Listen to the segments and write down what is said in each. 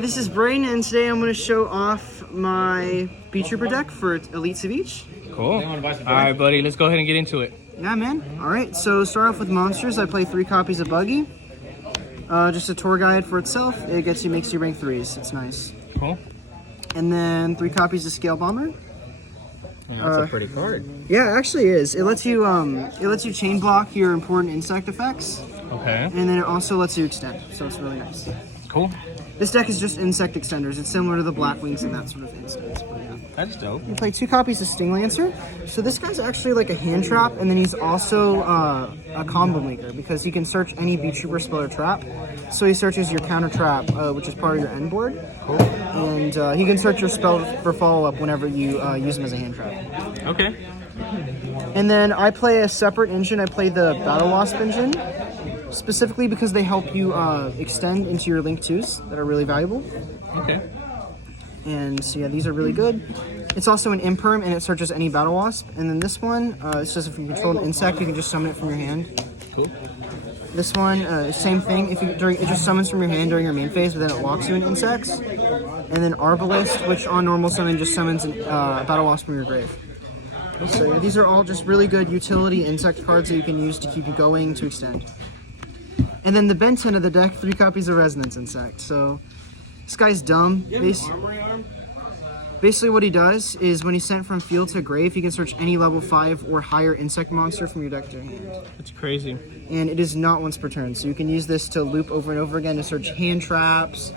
this is Brain, and today I'm going to show off my Beetrooper deck for Elite Savij. Cool. Alright, buddy, let's go ahead and get into it. Yeah, man. Alright, so start off with monsters. I play 3 copies of Buggy. Just a tour guide for itself. It makes you rank 3s. It's nice. Cool. And then 3 copies of Scale Bomber. Yeah, that's a pretty card. Yeah, it actually is. It lets you chain block your important insect effects. Okay. And then it also lets you extend, so it's really nice. Cool. This deck is just insect extenders. It's similar to the Black Wings and that sort of instance. But yeah. That's dope. You play 2 copies of Sting Lancer. So this guy's actually like a hand trap, and then he's also a combo maker because he can search any Beetrooper spell or trap. So he searches your counter trap, which is part of your end board. Cool. And he can search your spell for follow-up whenever you use him as a hand trap. Okay. And then I play a separate engine. I play the Battle Wasp engine, specifically because they help you extend into your Link 2s that are really valuable. Okay. And so yeah, these are really good. It's also an imperm, and it searches any Battle Wasp. And then this one, it's just if you control an insect, you can just summon it from your hand. Cool. This one, same thing. It just summons from your hand during your main phase, but then it locks you in insects. And then Arbalist, which on normal summon just summons a Battle Wasp from your grave. So yeah, these are all just really good utility insect cards that you can use to keep you going to extend. And then the Ben 10 of the deck, 3 copies of Resonance Insect. So this guy's dumb. Basically what he does is when he's sent from field to grave, he can search any level 5 or higher insect monster from your deck to your hand. That's crazy. And it is not once per turn, so you can use this to loop over and over again to search hand traps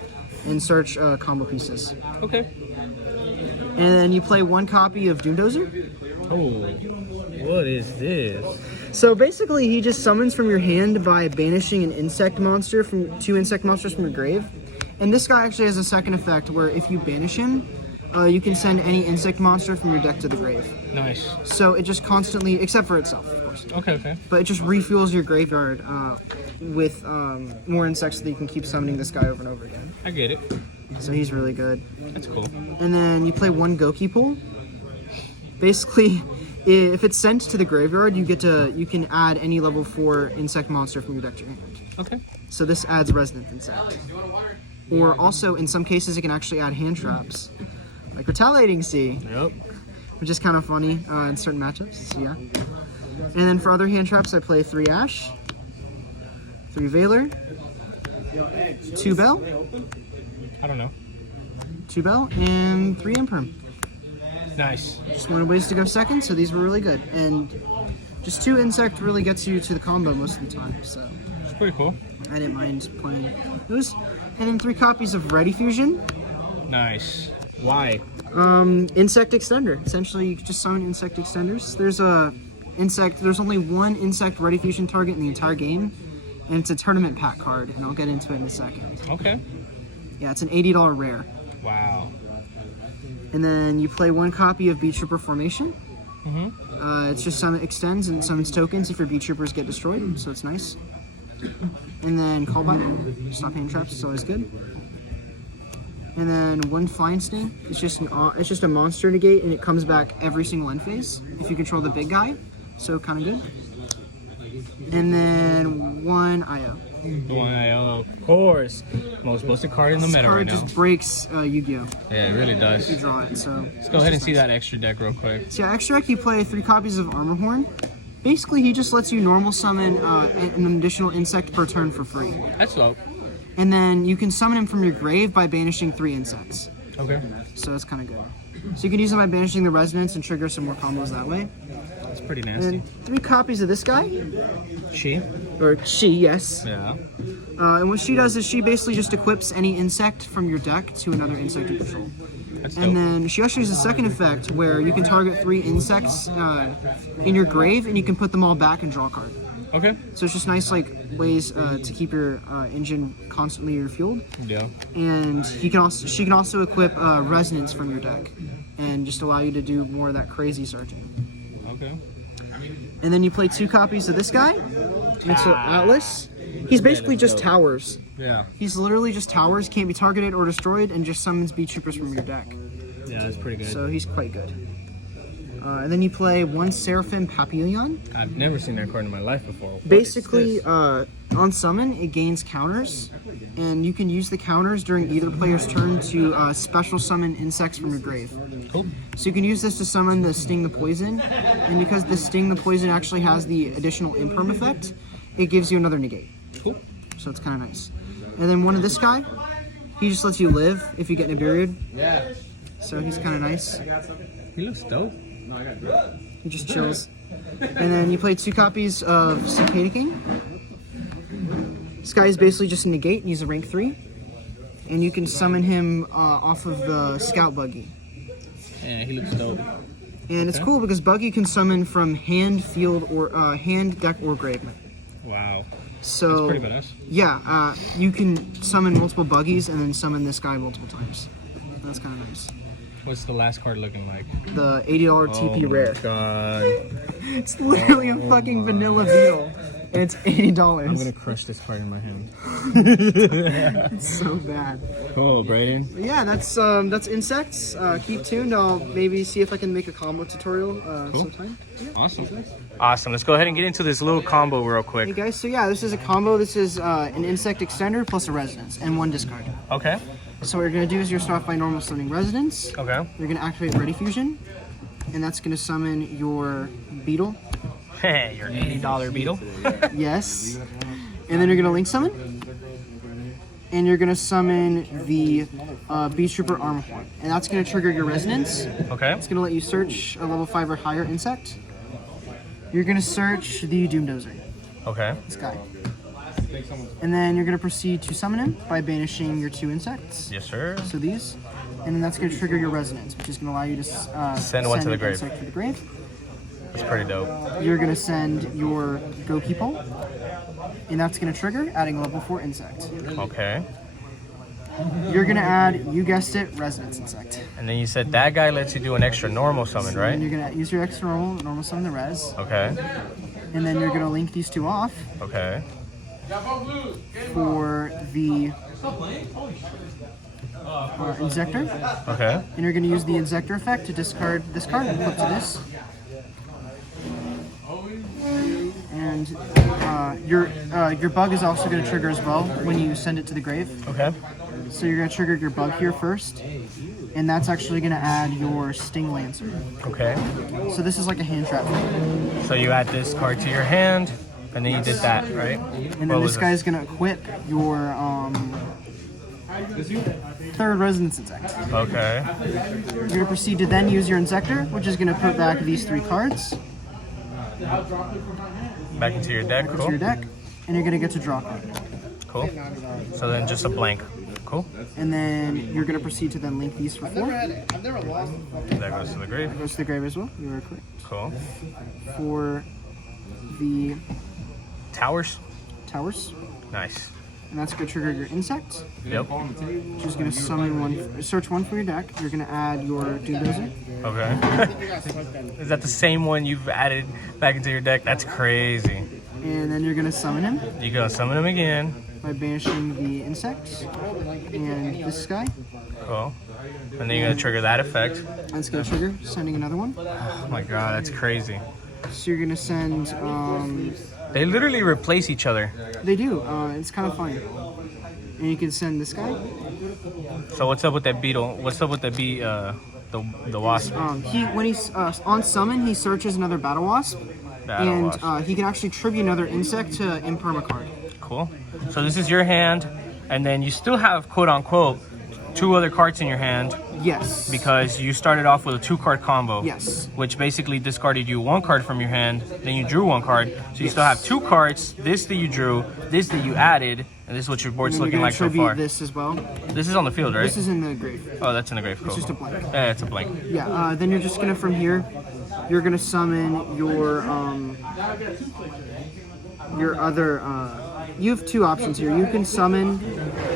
and search combo pieces. Okay. And then you play 1 copy of Doomdozer. Oh, what is this? So basically he just summons from your hand by banishing an insect monster from 2 insect monsters from your grave. And this guy actually has a second effect where if you banish him, you can send any insect monster from your deck to the grave. Nice. So it just constantly, except for itself, of course. Okay, okay. But it just refuels your graveyard with more insects so that you can keep summoning this guy over and over again. I get it. So he's really good. That's cool. And then you play 1 Goki pool. Basically, if it's sent to the graveyard, you can add any level 4 insect monster from your deck to your hand. Okay. So this adds Resonant Insect. Or also, in some cases, it can actually add hand traps. Like Retaliating Sea. Yep. Which is kind of funny in certain matchups, so yeah. And then for other hand traps, I play 3 Ash, 3 Veiler, 2 Bell, I don't know. 2 Bell, and 3 Imperm. Nice. Just wanted ways to go second, so these were really good. And just 2 Insect really gets you to the combo most of the time, so It's pretty cool. I didn't mind playing those. And then 3 copies of Ready Fusion. Nice. Why? Insect Extender. Essentially, you can just summon Insect Extenders. There's only 1 Insect Ready Fusion target in the entire game, and it's a tournament pack card, and I'll get into it in a second. Okay. Yeah, it's an $80 rare. Wow. And then you play 1 copy of Beetrooper Formation. Mm-hmm. It's just summon extends and summons tokens if your Beetroopers get destroyed, so it's nice. And then Callback, stop hand traps, it's always good. And then 1 Flying Sting, it's just a monster negate, and it comes back every single end phase if you control the big guy, so kind of good. And then 1 IO. The 1 IO, of course. Most busted card in the meta right now. This card just breaks YuGiOh. Yeah, it really does. If you draw it, so. Let's go ahead and see that extra deck real quick. So yeah, extra deck, you play 3 copies of Armor Horn. Basically, he just lets you normal summon an additional insect per turn for free. That's dope. And then you can summon him from your grave by banishing 3 insects. Okay. So that's kind of good. So you can use him by banishing the Resonance and trigger some more combos that way. That's pretty And nasty. then 3 copies of this guy. She? Or she, yes. Yeah. And what she does is she basically just equips any insect from your deck to another insect you control. That's dope. And then she actually has a second effect where you can target 3 insects in your grave, and you can put them all back and draw a card. Okay. So it's just nice ways to keep your engine constantly refueled. Yeah. And she can also equip Resonance from your deck, and just allow you to do more of that crazy searching. Okay. And then you play 2 copies of this guy, Mr. Atlas. He's basically just towers. Yeah. He's literally just towers, can't be targeted or destroyed, and just summons Beetroopers from your deck. Yeah, that's pretty good. So he's quite good. And then you play 1 Seraphim Papillon. I've never seen that card in my life before. What Basically, is On summon, it gains counters, and you can use the counters during either player's turn to special summon insects from your grave. Cool. So you can use this to summon the Sting the Poison, and because the Sting the Poison actually has the additional imperm effect, it gives you another negate. Cool. So it's kind of nice. And then one of this guy, he just lets you live if you get Nibirued. So he's kind of nice. He looks dope. He just chills. And then you play 2 copies of Cicada King. This guy is basically just a negate, and he's a rank 3. And you can summon him off of the Scout Buggy. Yeah, he looks dope. And it's cool because Buggy can summon from hand, field, or hand, deck, or grave. Wow. So That's pretty badass. Yeah, you can summon multiple Buggies and then summon this guy multiple times. That's kind of nice. What's the last card looking like? The $80 TP rare. God. It's literally a fucking vanilla beetle. And it's $80. I'm gonna crush this card in my hand. It's so bad. Cool, Brayden. But yeah, that's insects. Keep tuned. I'll maybe see if I can make a combo tutorial sometime. Yeah. Awesome. Awesome. Let's go ahead and get into this little combo real quick. Hey guys, so yeah, this is a combo. This is an insect extender plus a resonance and 1 discard. Okay. So what you're gonna do is you're gonna start off by normal summoning resonance. Okay. You're gonna activate Ready Fusion, and that's gonna summon your beetle. Hey, your $80 beetle. Yes. And then you're gonna link summon. And you're gonna summon the Beetrooper Armor Horn. And that's gonna trigger your resonance. Okay. It's gonna let you search a level 5 or higher insect. You're gonna search the Doom Dozer, Okay. this guy. And then you're gonna proceed to summon him by banishing your 2 insects. Yes, sir. So these. And then that's gonna trigger your resonance, which is gonna allow you to Send one to the an grave. insect to the grave. That's pretty dope. You're gonna send your Goki Pole, and that's gonna trigger adding a level 4 insect. Okay. You're gonna add, you guessed it, Resonance Insect. And then you said that guy lets you do an extra normal summon, And right? you're gonna use your extra normal summon the res, Okay. and then you're gonna link these 2 off Okay. for the Insector, Okay. and you're gonna use the Insector effect to discard this card and flip to this. And your bug is also going to trigger as well when you send it to the grave. Okay. So you're going to trigger your bug here first, and that's actually going to add your Sting Lancer. Okay. So this is like a hand trap. So you add this card to your hand, and then you did that, right? And then this guy's going to equip your 3rd Resonance Insect. Okay. You're going to proceed to then use your Insector, which is going to put back these 3 cards Back into your deck. to Cool. your deck, and you're going to get to draw a card. Cool. So then just a blank. Cool. And then you're going to proceed to then link these for 4. That goes to the grave. Goes to the grave as well. You are correct. Cool. For the Towers. towers, Nice. and that's going to trigger your insect, Yep. which is going to summon 1, search 1 for your deck. You're going to add your Doom Dozer. Okay. Is that the same one you've added back into your deck? That's crazy. And then you're going to summon him You go summon him again. by banishing the insects and this guy. Cool. And then you're gonna trigger that effect. That's going to trigger, sending another one. Oh my god, that's crazy. So you're going to send, They literally replace each other. they do, it's kind of funny. And you can send this guy. So what's up with that beetle? What's up with the the wasp? When he's on summon, he searches another Battle Wasp. Battle and Wasp. he can actually tribute another insect to imperm a card. Cool. So this is your hand, and then you still have quote unquote 2 other cards in your hand Yes. because you started off with a 2-card combo. Yes. Which basically discarded you 1 card from your hand, then you drew 1 card. So you still have 2 cards, this that you drew, this that you added, and this is what your board's And then looking you're like gonna so tribute far. this as well. This is on the field, right? This is in the grave. Oh, that's in the grave. Cool. It's just a blank. Yeah, it's a blank. Yeah, then you're just gonna, from here, you're gonna summon your other, you have 2 options here. You can summon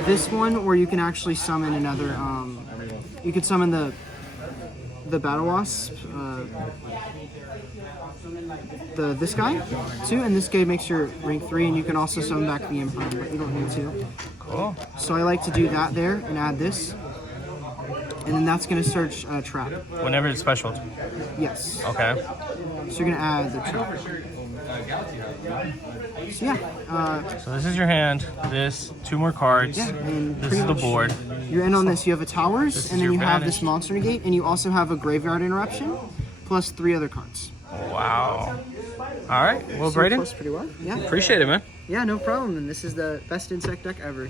this one, or you can actually summon another, you could summon the Battle Wasp, this guy, too, and this guy makes your rank 3, and you can also summon back the Imperm, but you don't need to. Cool. So I like to do that there, and add this. And then that's gonna search trap. Whenever it's special. Yes. Okay. So you're gonna add the trap. So yeah, So this is your hand. This, 2 more cards. yeah, and This pretty is the much board. You're in on this. You have a towers, This is and then your you have banish. this monster negate, and you also have a graveyard interruption, plus 3 other cards. Wow. All right. Well, So Braden, close pretty well. Yeah. appreciate it, man. Yeah, no problem. And this is the best insect deck ever.